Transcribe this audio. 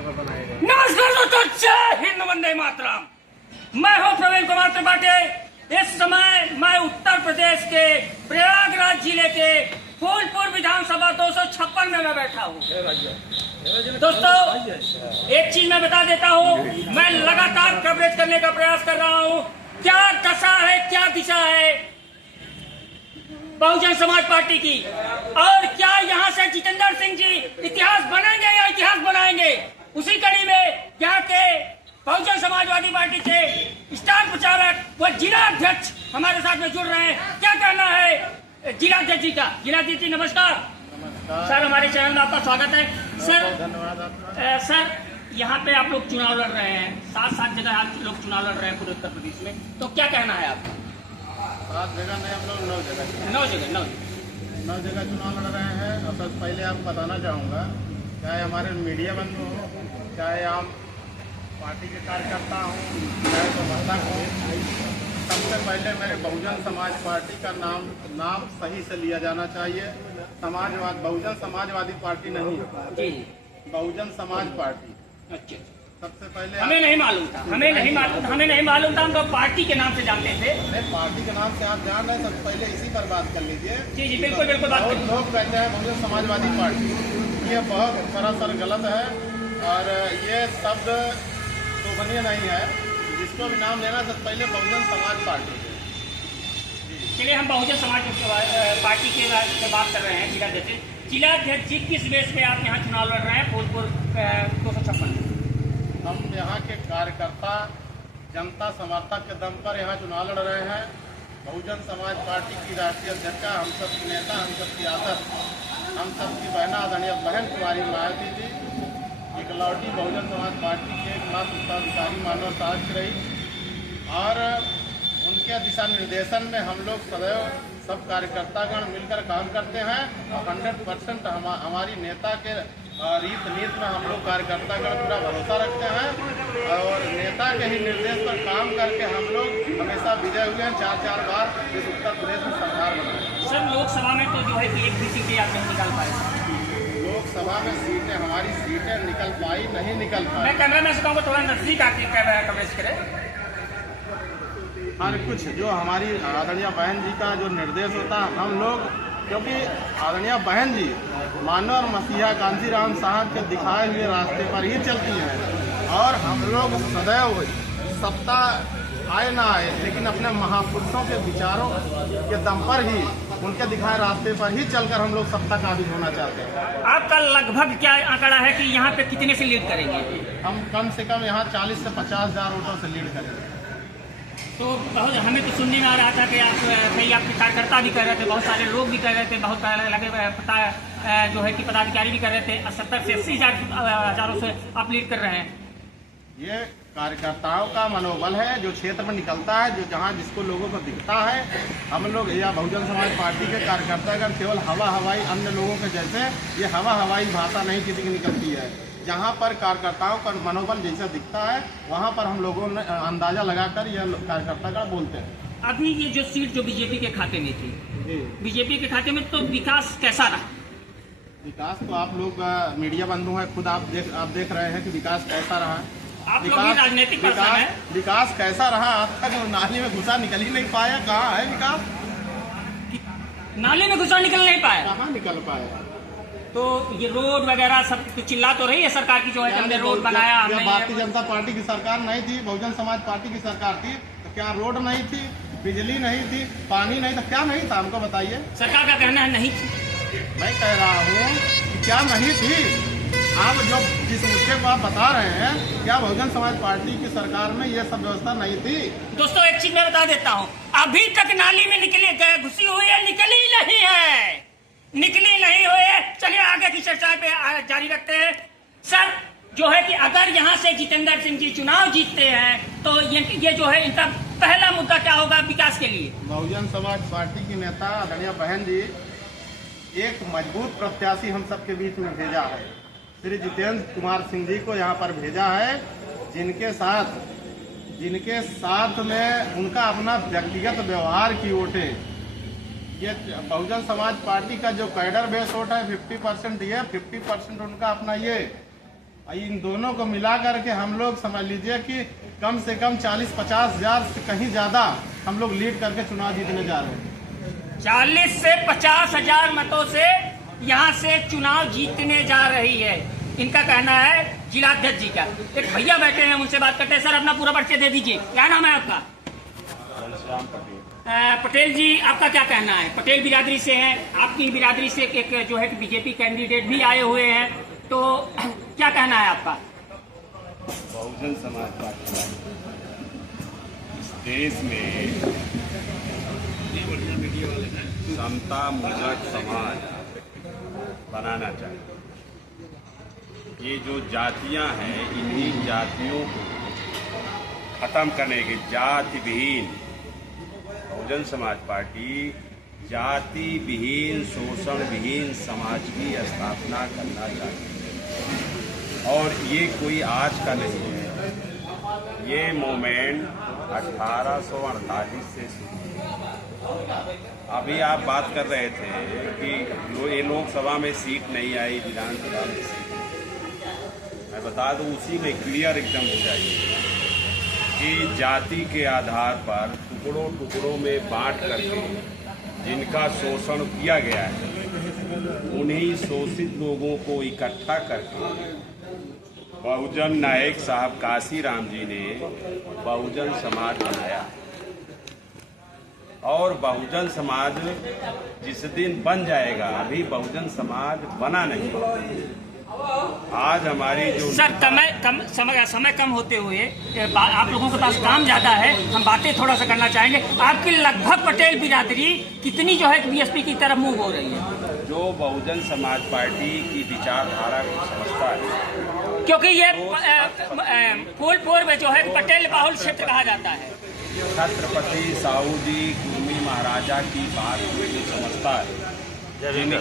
नमस्कार दोस्तों, जय हिंद, वंदे मातरम। मैं हूं प्रवीण कुमार त्रिपाठी। इस समय मैं उत्तर प्रदेश के प्रयागराज जिले के फूलपुर विधानसभा 256 में मैं बैठा हूं। दोस्तों, एक चीज मैं बता देता हूं, मैं लगातार कवरेज करने का प्रयास कर रहा हूं। क्या दशा है, क्या दिशा है बहुजन समाज पार्टी की, और क्या यहाँ से जितेंद्र सिंह जी इतिहास बनेंगे या इतिहास बनाएंगे। उसी कड़ी में यहाँ के बहुजन समाजवादी पार्टी के स्टार प्रचारक व जिला अध्यक्ष हमारे साथ में जुड़ रहे हैं। क्या कहना है जिला अध्यक्ष जी का? जिला अध्यक्ष जी नमस्कार। सर, हमारे चैनल में आपका स्वागत है। सर, धन्यवाद। सर, यहाँ पे आप लोग चुनाव लड़ रहे हैं, 7 जगह आप लोग चुनाव लड़ रहे हैं पूरे उत्तर प्रदेश में, तो क्या कहना है आपका? 7 जगह नहीं, हम लोग 9 जगह चुनाव लड़ रहे हैं। और सबसे पहले आपको बताना चाहूँगा, चाहे हमारे मीडिया बंधु हो, चाहे आम पार्टी के कार्यकर्ता हों, चाहे समर्थक हों, सबसे पहले मेरे बहुजन समाज पार्टी का नाम सही से लिया जाना चाहिए। बहुजन समाजवादी पार्टी नहीं, बहुजन समाज पार्टी। अच्छा, सबसे पहले हमें नहीं मालूम था, हम तो पार्टी के नाम से जानते थे। नहीं, पार्टी के नाम से आप जान रहे हैं। सबसे पहले इसी पर बात कर लीजिए। जी, बिल्कुल बात बहुत लोग कहते हैं बहुजन समाजवादी पार्टी, ये बहुत सरासर गलत है और ये शब्द शोभनीय नहीं है। जिसको भी नाम लेना, सबसे पहले बहुजन समाज पार्टी। चलिए, हम बहुजन समाज पार्टी के बात कर रहे हैं। जिला अध्यक्ष जी, किस बेस पे आप यहाँ चुनाव लड़ रहे हैं फूलपुर 256? हम यहाँ के कार्यकर्ता, जनता समर्थक के दम पर यहाँ चुनाव लड़ रहे हैं। बहुजन समाज पार्टी की राष्ट्रीय अध्यक्षा, हम सब की नेता, हम सब की आदत, हम सब की बहना आदरणीय बहन कुमारी मायावती जी इकलौती बहुजन समाज पार्टी के एकमात्र उत्तराधिकारी मानव साहब रही, और उनके दिशा निर्देशन में हम लोग सदैव सब कार्यकर्तागण मिलकर काम करते हैं। 100% हमारी नेता के रीत नीति में हम लोग कार्यकर्तागण पूरा भरोसा रखते हैं और नेता के ही निर्देश पर काम करके हम लोग हमेशा विजय हुए हैं। 4 बार इस उत्तर प्रदेश में सरकार बनाई। सर, लोकसभा में तो जो है कि एक भी सीटें आप नहीं निकाल पाए। लोकसभा में सीटें, हमारी सीटें नहीं निकल पाई। मैं कैमरा मैन से कहूँगा थोड़ा नजदीक आके कवरेज करें। हर कुछ जो हमारी आदरणीय बहन जी का जो निर्देश होता है, हम लोग, क्योंकि आदरणीय बहन जी मानव और मसीहा कांशीराम साहब के दिखाए हुए रास्ते पर ही चलती हैं और हम लोग सदैव सत्ता आए ना आए, लेकिन अपने महापुरुषों के विचारों के दम पर ही, उनके दिखाए रास्ते पर ही चलकर हम लोग सत्ता काबिज होना चाहते हैं। आपका लगभग क्या आंकड़ा है कि यहाँ पे कितने से लीड करेंगे? हम कम से कम यहाँ 40 से 50 हज़ार वोटों से लीड करेंगे। तो बहुत हमें तो सुनने में आ रहा था कि आप कई आपके कार्यकर्ता भी कर रहे थे, बहुत सारे लोग भी कर रहे थे, बहुत लगे जो है कि पदाधिकारी भी कर रहे थे। 70 से 80 हज़ारों से आप लीड कर रहे हैं। ये कार्यकर्ताओं का मनोबल है, जो क्षेत्र में निकलता है, जो जहाँ जिसको लोगों को दिखता है। हम लोग या बहुजन समाज पार्टी के कार्यकर्तागण केवल हवाई अन्य लोगों के जैसे ये हवाई भाषा नहीं किसी की निकलती है। जहाँ पर कार्यकर्ताओं का मनोबल जैसा दिखता है, वहाँ पर हम लोगों ने अंदाजा लगाकर यह कार्यकर्तागण बोलते हैं। अभी ये जो सीट जो बीजेपी के खाते में थी, बीजेपी के खाते में, तो विकास कैसा रहा? विकास तो आप लोग मीडिया बंधु हैं, खुद आप देख रहे हैं कि विकास कैसा रहा। आप लोग भी राजनीतिक पर्सन हैं। विकास कैसा रहा? आज तक नाली में घुसा निकल ही नहीं पाया। कहाँ है विकास? नाली में घुसा निकल नहीं पाया। कहाँ निकल पाया? तो ये रोड वगैरह सब तो चिल्ला तो रही है सरकार की, जो है हमने रोड बनाया। भारतीय जनता पार्टी की सरकार नहीं थी, बहुजन समाज पार्टी की सरकार थी, तो क्या रोड नहीं थी, बिजली नहीं थी, पानी नहीं था? क्या नहीं था, हमको बताइए। सरकार का कहना है नहीं थी। मैं कह रहा हूँ कि क्या नहीं थी। आप जो जिस मुद्दे को आप बता रहे हैं, क्या बहुजन समाज पार्टी की सरकार में ये सब व्यवस्था नहीं थी? दोस्तों, एक चीज मैं बता देता हूँ, अभी तक नाली में घुसी हुई है, निकली नहीं हुई है। चलिए आगे की चर्चा पे जारी रखते हैं। सर, जो है कि अगर यहाँ से जितेंद्र सिंह जी चुनाव जीतते हैं तो ये जो है इनका पहला मुद्दा क्या होगा विकास के लिए? बहुजन समाज पार्टी की नेता आदरणीय बहन जी एक मजबूत प्रत्याशी हम सबके बीच में भेजा है। श्री जितेंद्र कुमार सिंह जी को यहाँ पर भेजा है, जिनके साथ में उनका अपना व्यक्तिगत व्यवहार की वोटें, ये बहुजन समाज पार्टी का जो कैडर बेस वोट है 50% ये, 50% उनका अपना ये इन दोनों को मिला करके हम लोग समझ लीजिए कि कम से कम 40-50 हजार से कहीं ज्यादा हम लोग लीड करके चुनाव जीतने जा रहे हैं। 40 से 50 हजार मतों से यहाँ से चुनाव जीतने जा रही है, इनका कहना है जिलाध्यक्ष जी का। एक भैया बैठे हैं, उनसे बात करते हैं। सर, अपना पूरा परिचय दे दीजिए। क्या नाम है आपका? घनश्याम पटेल। पटेल जी, आपका क्या कहना है? पटेल बिरादरी से हैं, आपकी बिरादरी से एक जो है कि बीजेपी कैंडिडेट भी आए हुए हैं, तो क्या कहना है आपका? बहुजन समाज पार्टी इस देश में समता मूलक समाज बनाना चाहिए। ये जो जातियां हैं, इन्हीं जातियों को खत्म करने की जाति विहीन बहुजन समाज पार्टी जाति विहीन शोषण विहीन समाज की स्थापना करना चाहती है। और ये कोई आज का नहीं है, ये मूवमेंट 1848 से शुरू हुआ। अभी आप बात कर रहे थे कि ये लोकसभा में सीट नहीं आई, विधानसभा में सीट नहीं। मैं बता दूं, उसी में क्लियर एकदम हो जाइए कि जाति के आधार पर टुकड़ों टुकड़ों में बांट करके जिनका शोषण किया गया है, उन्हीं शोषित लोगों को इकट्ठा करके बहुजन नायक साहब काशीराम जी ने बहुजन समाज बनाया। और बहुजन समाज जिस दिन बन जाएगा, अभी बहुजन समाज बना नहीं। आज हमारी जो सर, समय कम होते हुए आप लोगों के पास काम ज्यादा है, हम बातें थोड़ा सा करना चाहेंगे। आपकी लगभग पटेल बिरादरी कितनी जो है बीएसपी की तरफ मूव हो रही है? जो बहुजन समाज पार्टी की विचारधारा को समझता है, क्योंकि ये फूलपुर में जो है पटेल बाहुल क्षेत्र कहा जाता है। छत्रपति साहू जी, कुर्मी महाराजा की बात को समझता है, जिनके